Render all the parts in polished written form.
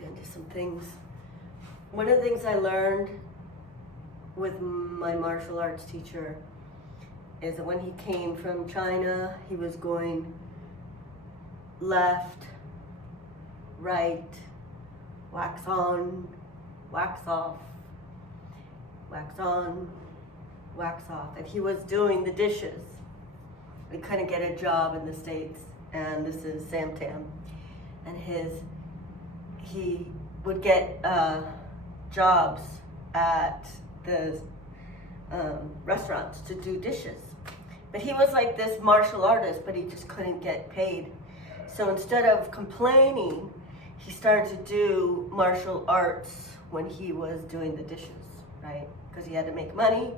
get into some things. One of the things I learned with my martial arts teacher is that when he came from China, he was going left, right, wax on, wax off, wax on, wax off. And he was doing the dishes. We couldn't get a job in the States, and this is Sam Tam. And he would get jobs at the restaurants to do dishes. But he was like this martial artist, but he just couldn't get paid. So instead of complaining, he started to do martial arts when he was doing the dishes, right? Because he had to make money,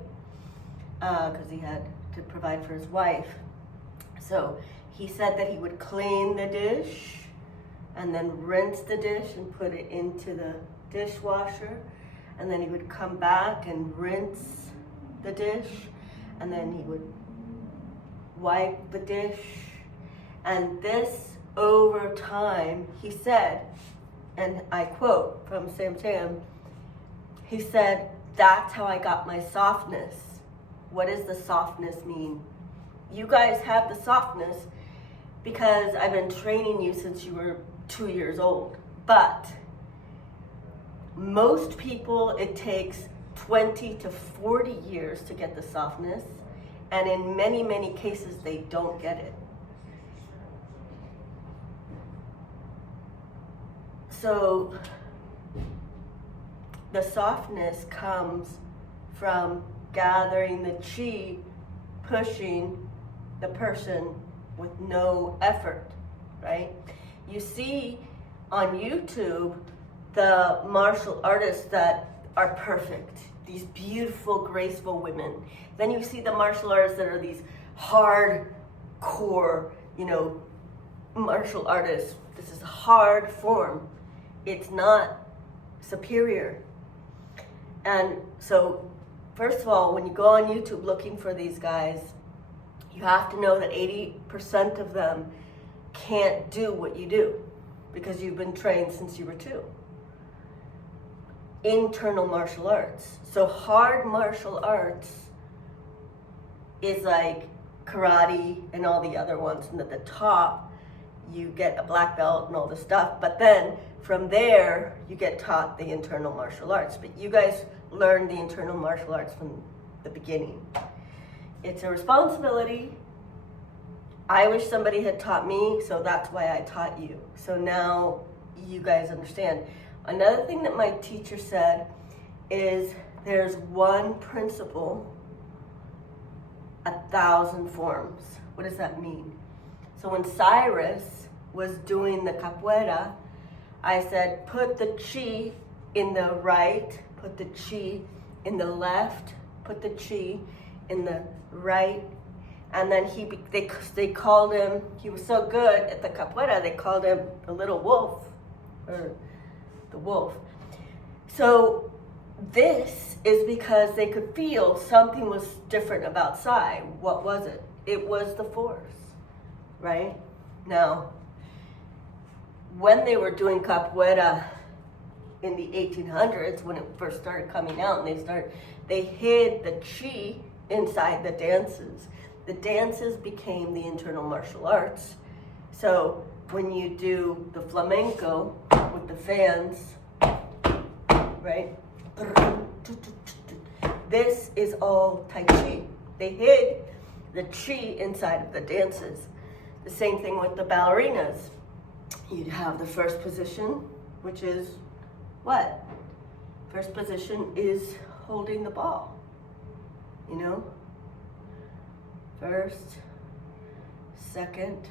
because he had to provide for his wife. So he said that he would clean the dish and then rinse the dish and put it into the dishwasher. And then he would come back and rinse the dish. And then he would wipe the dish. And this, over time, he said, and I quote from Sam Tam, he said, "That's how I got my softness." What does the softness mean? You guys have the softness because I've been training you since you were 2 years old. But most people, it takes 20 to 40 years to get the softness. And in many, many cases, they don't get it. So the softness comes from gathering the chi, pushing the person with no effort, right? You see on YouTube the martial artists that are perfect, these beautiful, graceful women. Then you see the martial artists that are these hardcore, martial artists. This is hard form. It's not superior. And so, first of all, when you go on YouTube looking for these guys, you have to know that 80% of them can't do what you do because you've been trained since you were 2. Internal martial arts. So hard martial arts is like karate and all the other ones, and at the top you get a black belt and all this stuff, but then from there you get taught the internal martial arts. But you guys learn the internal martial arts from the beginning. It's a responsibility. I wish somebody had taught me, so that's why I taught you. So now you guys understand. Another thing that my teacher said is there's one principle, 1,000 forms. What does that mean? So when Cyrus was doing the capoeira, I said, put the chi in the right, put the chi in the left, put the chi in the right. And then they called him, he was so good at the capoeira, they called him the little wolf, or the wolf. So this is because they could feel something was different about Sai. What was it? It was the force, right? Now, when they were doing capoeira in the 1800s, when it first started coming out, and they hid the chi inside the dances. The dances became the internal martial arts. So when you do the flamenco with the fans, right? This is all Tai Chi. They hid the chi inside of the dances. The same thing with the ballerinas. You'd have the first position, which is what? First position is holding the ball, First, second,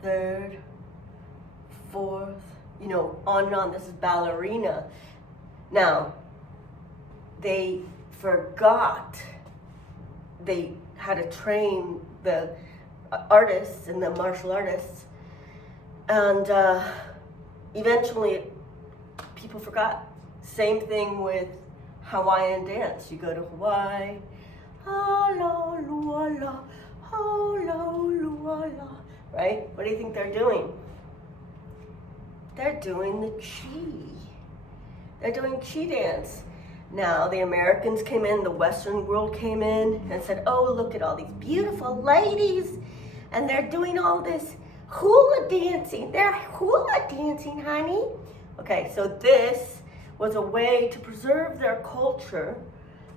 third, fourth, on and on. This is ballerina. Now, they forgot they had to train the artists and the martial artists, and eventually people forgot. Same thing with Hawaiian dance. You go to Hawaii, hala, luala, hala, luala, right? What do you think they're doing? They're doing the Qi. They're doing Qi dance. Now, the Americans came in, the Western world came in and said, oh, look at all these beautiful ladies. And they're doing all this hula dancing. They're hula dancing, honey. Okay, so this was a way to preserve their culture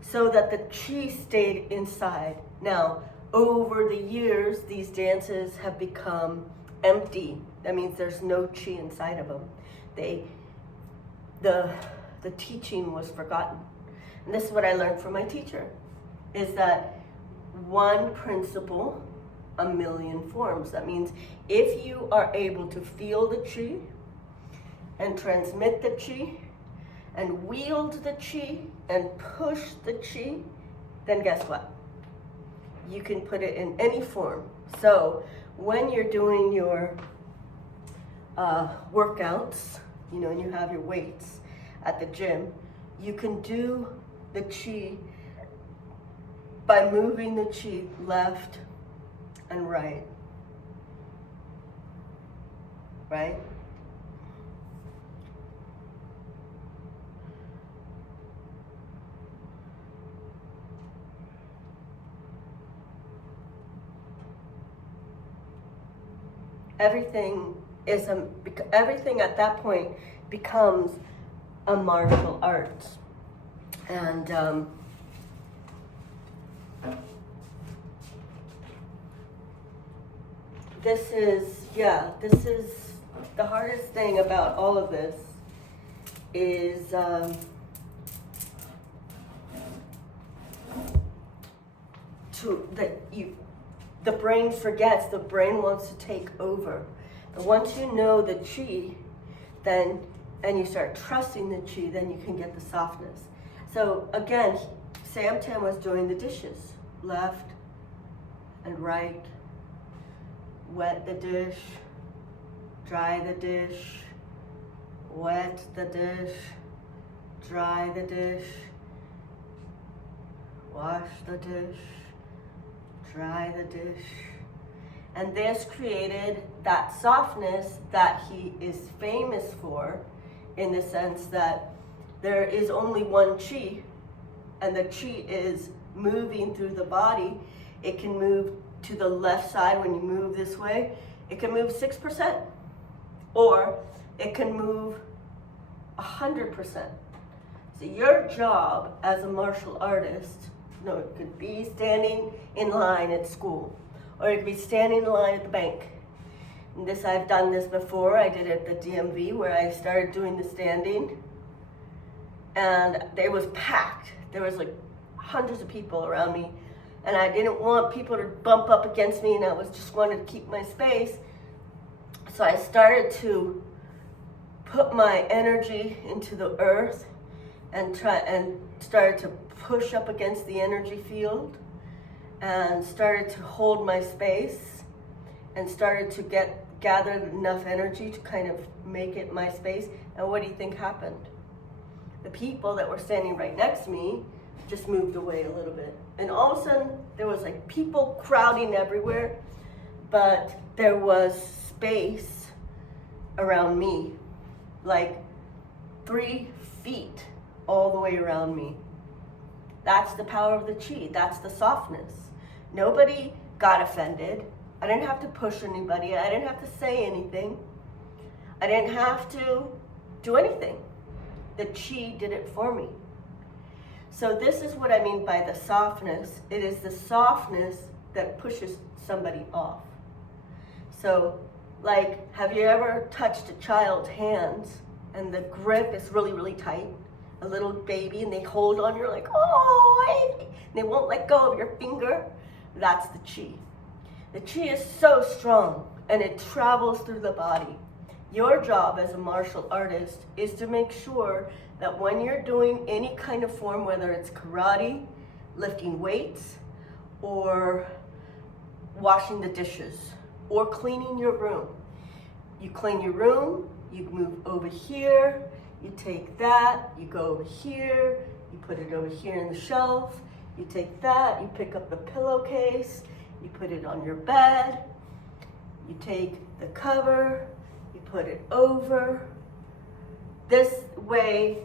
so that the Qi stayed inside. Now, over the years, these dances have become empty. That means there's no Qi inside of them. The teaching was forgotten. And this is what I learned from my teacher, is that one principle, a million forms. That means if you are able to feel the Qi and transmit the Qi and wield the Qi and push the Qi, then guess what? You can put it in any form. So when you're doing your workouts, and you have your weights at the gym, you can do the Qi by moving the Qi left and right. Right? Everything at that point becomes a martial art. And this is the hardest thing about all of this is the brain forgets, the brain wants to take over. But once you know the Qi, and you start trusting the Qi, then you can get the softness. So again, Samten was doing the dishes, left and right, wet the dish, dry the dish, wet the dish, dry the dish, wash the dish, dry the dish. And this created that softness that he is famous for, in the sense that there is only one Qi, and the Qi is moving through the body. It can move to the left side when you move this way. It can move 6%, or it can move 100%. So your job as a martial artist, it could be standing in line at school, or it could be standing in line at the bank. And I've done this before. I did it at the DMV, where I started doing the standing, and it was packed. There was like hundreds of people around me, and I didn't want people to bump up against me, and I was just wanted to keep my space. So I started to put my energy into the earth and started to push up against the energy field, and started to hold my space, and started to gather enough energy to kind of make it my space. And what do you think happened? The people that were standing right next to me just moved away a little bit. And all of a sudden, there was like people crowding everywhere, but there was space around me, like 3 feet all the way around me. That's the power of the Qi. That's the softness. Nobody got offended. I didn't have to push anybody. I didn't have to say anything. I didn't have to do anything. The Qi did it for me. So this is what I mean by the softness. It is the softness that pushes somebody off. So, like, have you ever touched a child's hands and the grip is really, really tight? A little baby, and they hold on, you're like, oh, and they won't let go of your finger. That's the Qi. The Qi is so strong, and it travels through the body. Your job as a martial artist is to make sure that when you're doing any kind of form, whether it's karate, lifting weights, or washing the dishes, or cleaning your room. You clean your room, you move over here, you take that, you go over here, you put it over here in the shelf, you take that, you pick up the pillowcase, you put it on your bed, you take the cover, you put it over, This way,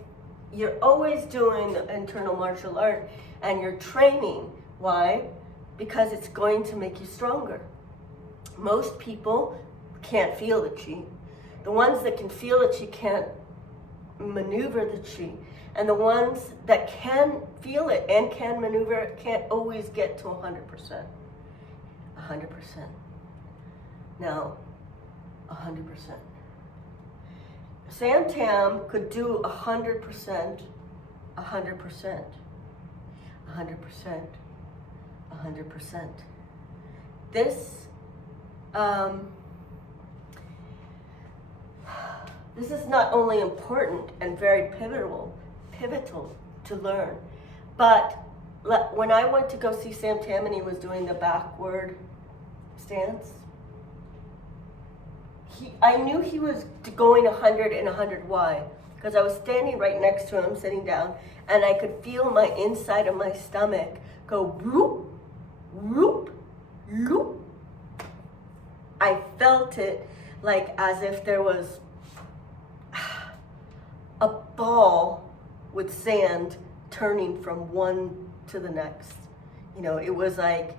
you're always doing the internal martial art and you're training. Why? Because it's going to make you stronger. Most people can't feel the chi. The ones that can feel the chi can't maneuver the chi. And the ones that can feel it and can maneuver it can't always get to 100%. 100%. Now, 100%. Sam Tam could do 100%, 100%, 100%, 100%. This is not only important and very pivotal to learn, but when I went to go see Sam Tam and he was doing the backward stance, I knew he was going 100 and 100. Why? Because I was standing right next to him, sitting down, and I could feel my inside of my stomach go whoop, whoop, whoop. I felt it like as if there was a ball with sand turning from one to the next. You know, it was like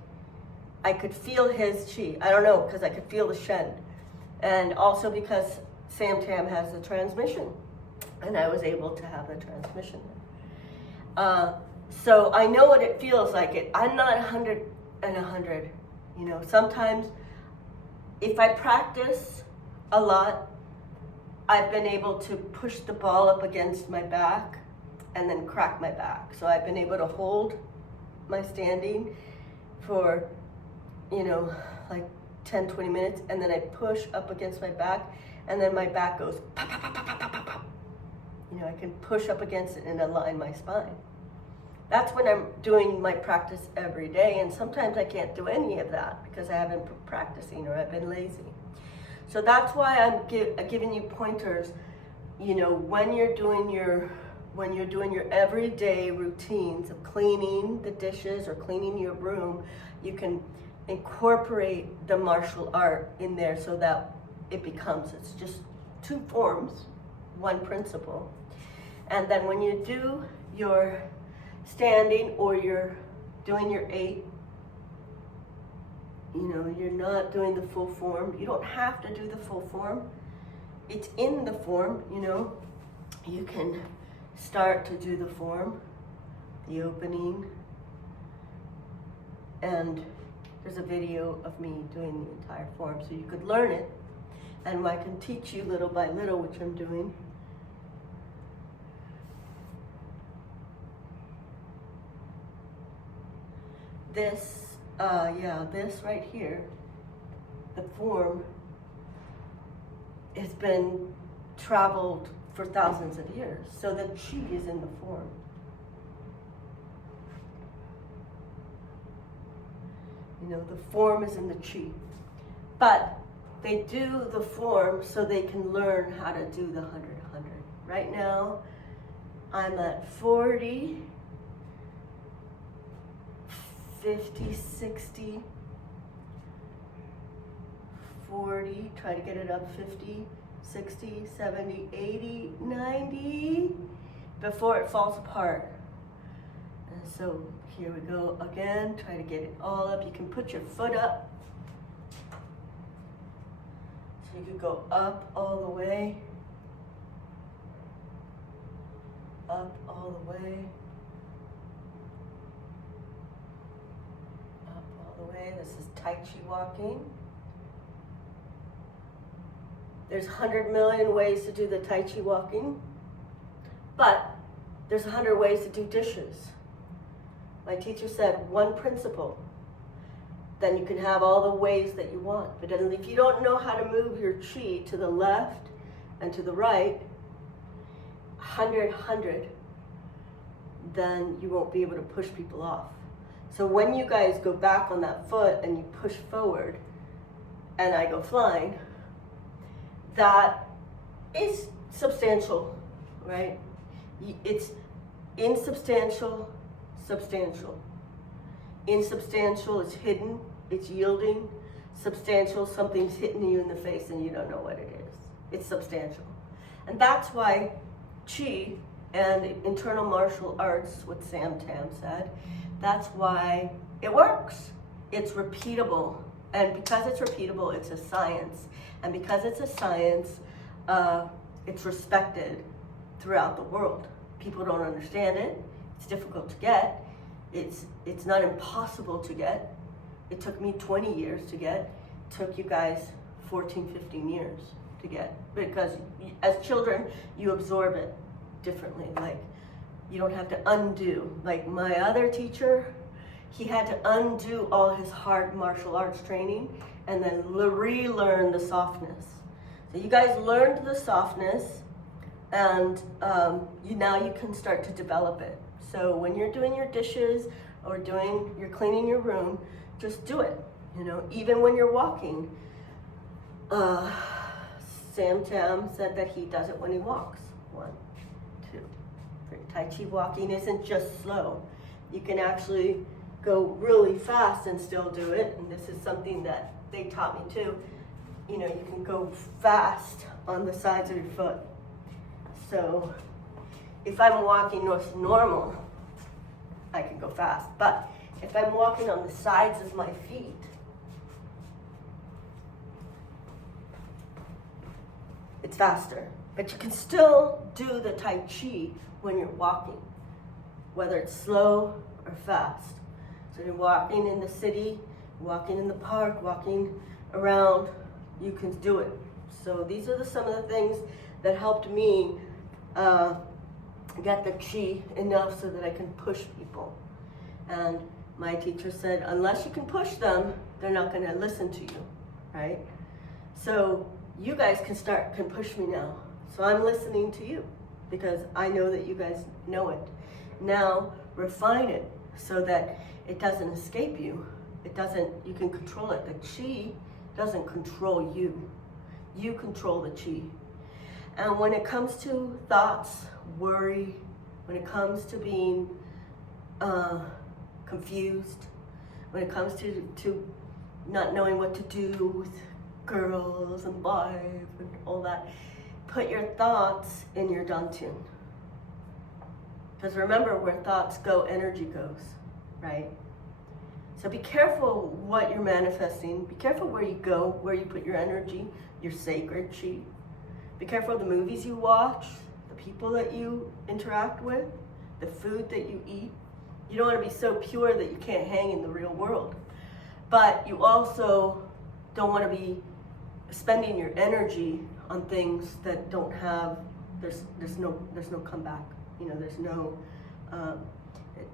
I could feel his chi. I don't know, because I could feel the Shen. And also because Sam Tam has the transmission, and I was able to have the transmission. So I know what it feels like. I'm not 100 and 100. You know, sometimes if I practice a lot, I've been able to push the ball up against my back and then crack my back. So I've been able to hold my standing for, you know, like 10, 20 minutes, and then I push up against my back, and then my back goes pop, pop, pop, pop, pop, pop, pop. You know, I can push up against it and align my spine. That's when I'm doing my practice every day, and sometimes I can't do any of that because I haven't been practicing or I've been lazy. So that's why I'm giving you pointers. You know, when you're doing your everyday routines of cleaning the dishes or cleaning your room, you can incorporate the martial art in there so that it's just two forms, one principle. And then when you do your standing or you're doing your 8, you know, you're not doing the full form. You don't have to do the full form. It's in the form, you know. You can start to do the form, the opening, and there's a video of me doing the entire form so you could learn it, and I can teach you little by little, which I'm doing. This right here, the form, has been traveled for thousands of years. So the chi is in the form. You know, the form is in the chi. But they do the form so they can learn how to do the 100-100. Right now, I'm at 40, 50, 60, 40, try to get it up 50, 60, 70, 80, 90, before it falls apart. And so here we go again, try to get it all up. You can put your foot up. So you could go up all the way, up all the way, up all the way. This is Tai Chi walking. There's 100 million ways to do the Tai Chi walking, but there's 100 ways to do dishes. My teacher said one principle, then you can have all the ways that you want. But if you don't know how to move your chi to the left and to the right, 100, then you won't be able to push people off. So when you guys go back on that foot and you push forward and I go flying, that is substantial, right? It's insubstantial, substantial. Insubstantial is hidden, it's yielding. Substantial, something's hitting you in the face and you don't know what it is. It's substantial. And that's why Qi and internal martial arts, what Sam Tam said, that's why it works. It's repeatable. And because it's repeatable, it's a science. And because it's a science, it's respected throughout the world. People don't understand it. It's difficult to get. It's not impossible to get. It took me 20 years to get. It took you guys 14, 15 years to get. Because as children, you absorb it differently. Like, you don't have to undo. Like my other teacher, he had to undo all his hard martial arts training and then relearn the softness. So you guys learned the softness, and now you can start to develop it. So when you're doing your dishes or you're cleaning your room, just do it. Even when you're walking. Sam Tam said that he does it when he walks. 1, 2, 3. Tai Chi walking isn't just slow. You can actually go really fast and still do it. And this is something that they taught me too. You can go fast on the sides of your foot. So if I'm walking normal, I can go fast. But if I'm walking on the sides of my feet, it's faster. But you can still do the Tai Chi when you're walking, whether it's slow or fast. So you're walking in the city, walking in the park, walking around, you can do it. So these are some of the things that helped me get the Qi enough so that I can push people. And my teacher said, unless you can push them, they're not going to listen to you, right? So you guys can push me now. So I'm listening to you because I know that you guys know it. Now refine it so that it doesn't escape you. You can control it. The Qi doesn't control you. You control the Qi. And when it comes to thoughts, worry, when it comes to being confused, when it comes to not knowing what to do with girls and life and all that, put your thoughts in your Dantun. Because remember, where thoughts go, energy goes, right? So be careful what you're manifesting. Be careful where you go, where you put your energy, your sacred Qi. Be careful of the movies you watch, the people that you interact with, the food that you eat. You don't want to be so pure that you can't hang in the real world. But you also don't want to be spending your energy on things that don't have, there's no comeback. There's no,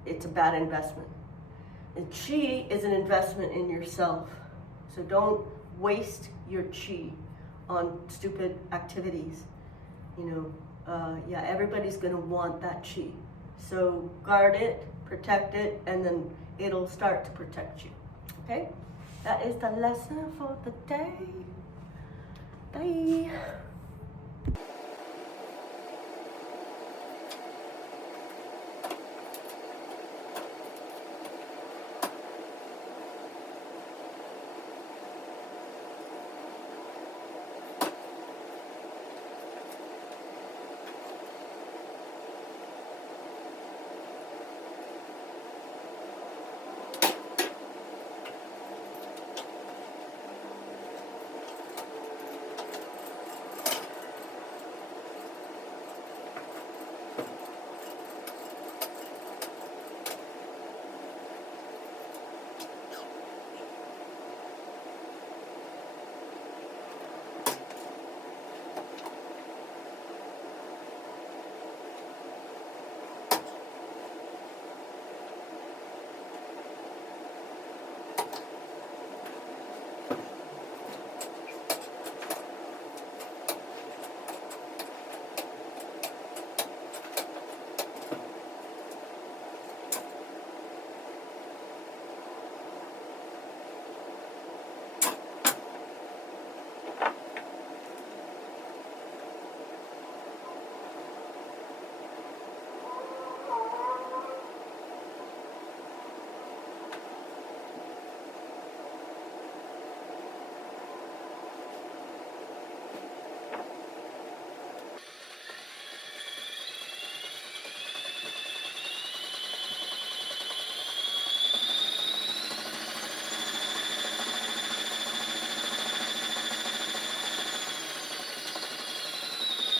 it's a bad investment. And Qi is an investment in yourself. So don't waste your Qi on stupid activities. Everybody's gonna want that Qi. So guard it, protect it, and then it'll start to protect you. Okay? That is the lesson for the day. Bye.